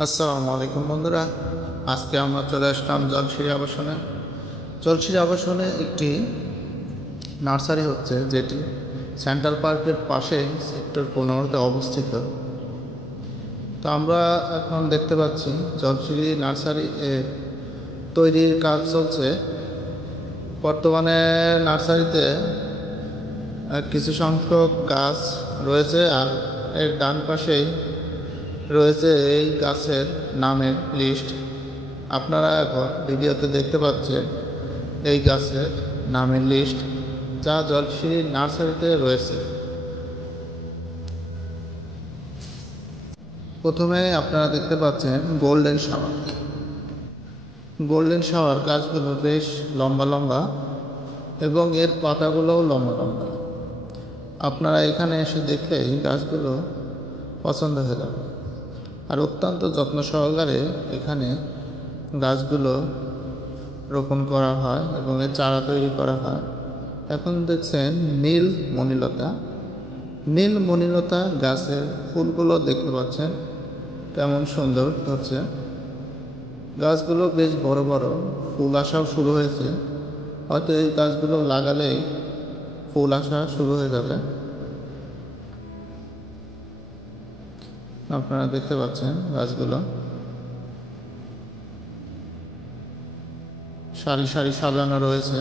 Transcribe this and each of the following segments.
আসসালামু আলাইকুম বন্ধুরা। আজকে আমরা চলে আসলাম জলসিরি আবাসনে। জলসিরি আবাসনে একটি নার্সারি হচ্ছে, যেটি সেন্ট্রাল পার্কের পাশে সেক্টর 15-তে অবস্থিত। তো আমরা এখন দেখতে পাচ্ছি জলসিরি নার্সারি তৈরির কাজ চলছে। বর্তমানে নার্সারিতে কিছু সংখ্যক গাছ রয়েছে, আর এর ডান পাশেই রয়েছে এই গাছের নামের লিস্ট। আপনারা এখন ভিডিওতে দেখতে পাচ্ছেন এই গাছের নামের লিস্ট, যা জলসিরি নার্সারিতে রয়েছে। প্রথমে আপনারা দেখতে পাচ্ছেন গোল্ডেন শাওয়ার। গোল্ডেন শাওয়ার গাছগুলো বেশ লম্বা লম্বা এবং এর পাতাগুলোও লম্বা লম্বা। আপনারা এখানে এসে দেখলেই গাছগুলো পছন্দ হয়ে যাবে। আর অত্যন্ত যত্ন সহকারে এখানে গাছগুলো রোপণ করা হয় এবং এর চারা তৈরি করা হয়। এখন দেখছেন নীল মণিলতা। নীল মণিলতা গাছের ফুলগুলো দেখতে পাচ্ছেন কেমন সুন্দর হচ্ছে। গাছগুলো বেশ বড় বড়, ফুল আসাও শুরু হয়েছে। হয়তো এই গাছগুলো লাগালেই ফুল আসা শুরু হয়ে যাবে। আপনারা দেখতে পাচ্ছেন গাছগুলো সারি সারি সাজানো রয়েছে।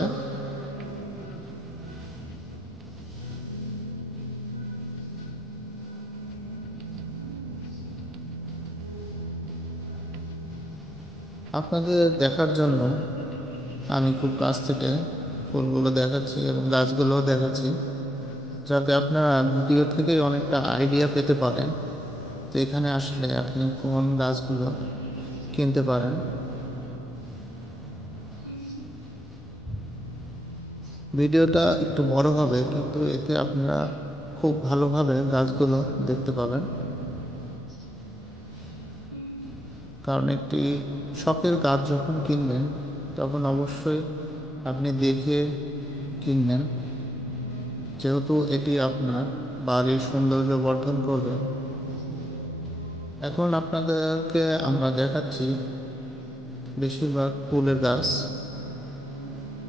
আপনাদের দেখার জন্য আমি খুব কাছ থেকে ফুলগুলো দেখাচ্ছি এবং গাছগুলোও দেখাচ্ছি, যাতে আপনারা ভিডিও থেকেই অনেকটা আইডিয়া পেতে পারেন যে এখানে আসলে আপনি কোন গাছগুলো কিনতে পারেন। ভিডিওটা একটু বড় হবে, কিন্তু এতে আপনারা খুব ভালোভাবে গাছগুলো দেখতে পাবেন। কারণ একটি শখের গাছ যখন কিনবেন তখন অবশ্যই আপনি দেখে কিনবেন, যেহেতু এটি আপনার বাড়ির সৌন্দর্য বর্ধন করবে। এখন আপনাদেরকে আমরা দেখাচ্ছি বেশিরভাগ ফুলের গাছ,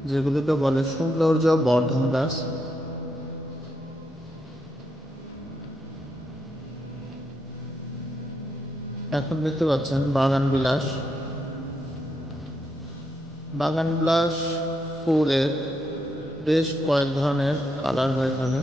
যেগুলিকে বলে সৌন্দর্য বর্ধন গাছ। এখন দেখতে পাচ্ছেন বাগান বিলাস। বাগান বিলাস ফুলের বেশ কয়েক ধরনের কালার হয়ে থাকে।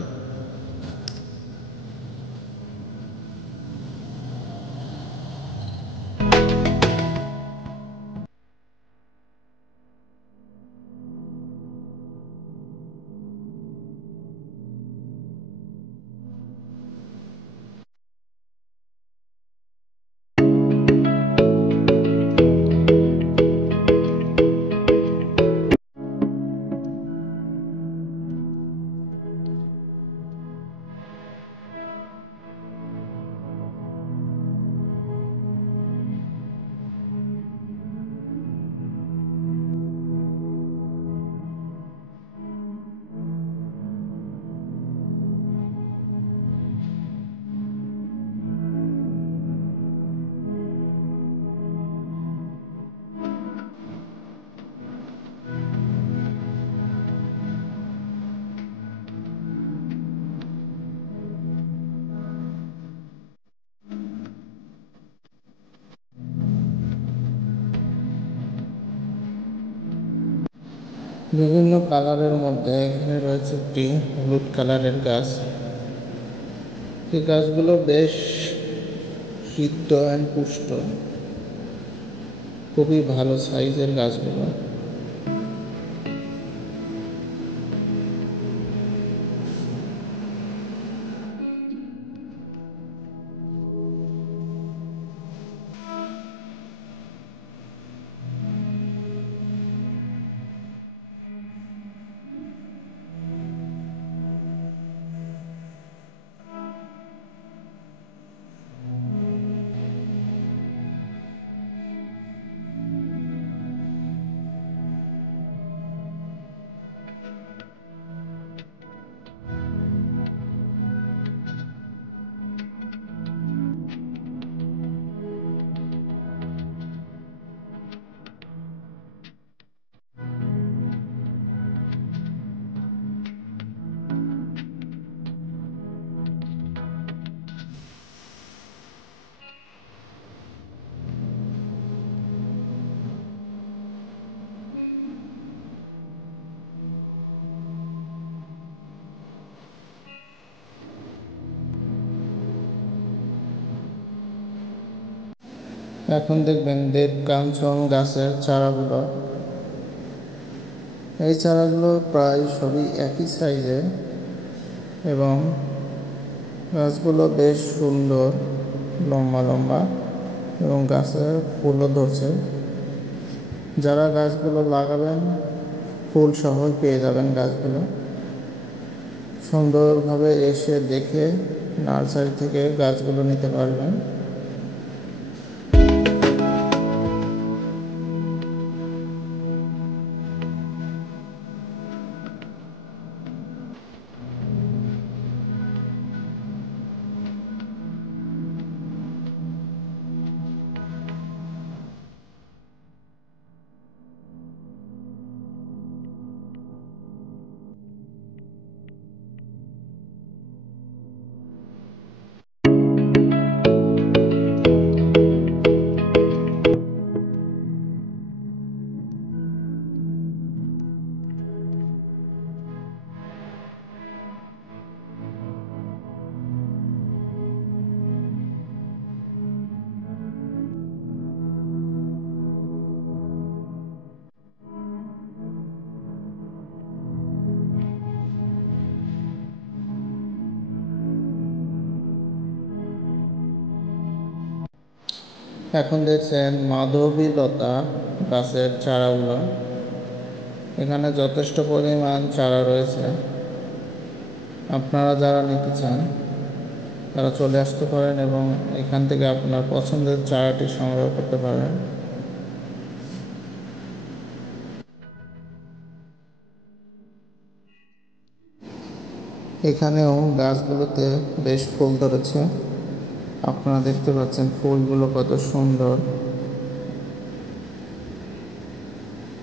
বিভিন্ন কালারের মধ্যে এখানে রয়েছে একটি হলুদ কালারের গাছ। এই গাছগুলো বেশ সিদ্ধ অ্যান্ড পুষ্ট, খুবই ভালো সাইজের গাছগুলো। এখন দেখবেন দেব কাঞ্চন গাছের চারাগুলো। এই চারাগুলো প্রায় সবই একই সাইজের এবং গাছগুলো বেশ সুন্দর, লম্বা লম্বা, এবং গাছের ফুলও ধরছে। যারা গাছগুলো লাগাবেন ফুল সহ পেয়ে যাবেন গাছগুলো। সুন্দরভাবে এসে দেখে নার্সারি থেকে গাছগুলো নিতে পারবেন। এখন দেখছেন মাধবীলতা গাছের চারাগুলো। এখানে যথেষ্ট পরিমাণ চারা রয়েছে। আপনারা যারা নিতে চান তারা চলে আসতে পারেন এবং এখান থেকে আপনার পছন্দের চারাটি সংগ্রহ করতে পারেন। এখানেও গাছগুলোতে বেশ ফুল ধরেছে। আপনারা দেখতে পাচ্ছেন ফুলগুলো কত সুন্দর।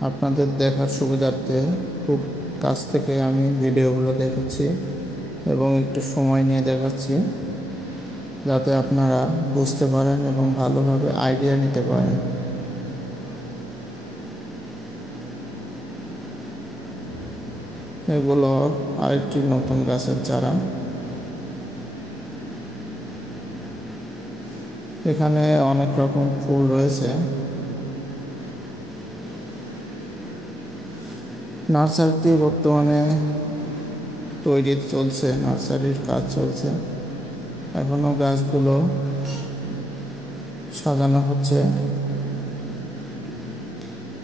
আপনাদের দেখার সুবিধার্থে খুব কাছ থেকে আমি ভিডিওগুলো দেখাচ্ছি এবং একটু সময় নিয়ে দেখাচ্ছি, যাতে আপনারা বুঝতে পারেন এবং ভালোভাবে আইডিয়া নিতে পারেন। এগুলো আরেকটি নতুন গাছের চারা। এখানে অনেক রকম ফুল রয়েছে। নার্সারিটি বর্তমানে তৈরি চলছে, নার্সারির কাজ চলছে। এখনো গাছগুলো সাজানো হচ্ছে।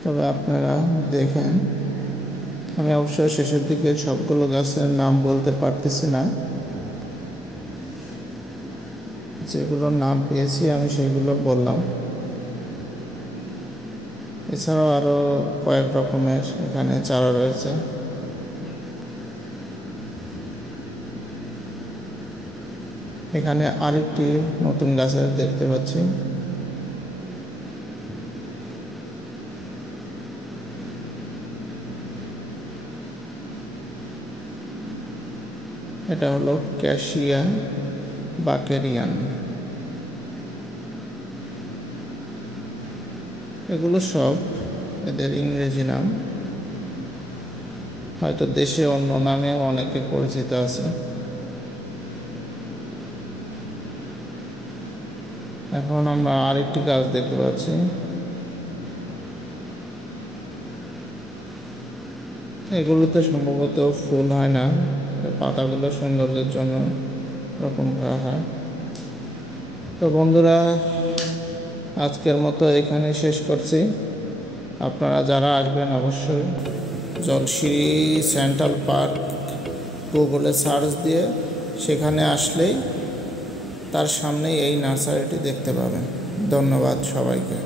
তবে আপনারা দেখেন, আমি অবশ্যই শেষের দিকে সবগুলো গাছের নাম বলতে পারতেছি না। যেগুলোর নাম পেয়েছি আমি সেগুলো বললাম। এছাড়াও আরও কয়েক রকমের এখানে চারা রয়েছে। এখানে আরেকটি নতুন গাছের দেখতে পাচ্ছি। এটা হলো ক্যাশিয়া বাকেরিয়ান। এগুলো সব এদের ইংরেজি নাম, হয়তো দেশে অন্য নামেও অনেকে পরিচিত আছে। এখন আমরা আরেকটি গাছ দেখতে পাচ্ছি। এগুলোতে সম্ভবত ফুল হয় না, পাতাগুলো সৌন্দর্যের জন্য রোপণ করা হয়। তো বন্ধুরা, আজকের মতো এখানে শেষ করছি। আপনারা যারা আসবেন অবশ্যই জলশিরি সেন্ট্রাল পার্ক গুগলে সার্চ দিয়ে সেখানে আসলেই তার সামনেই এই নার্সারিটি দেখতে পাবেন। ধন্যবাদ সবাইকে।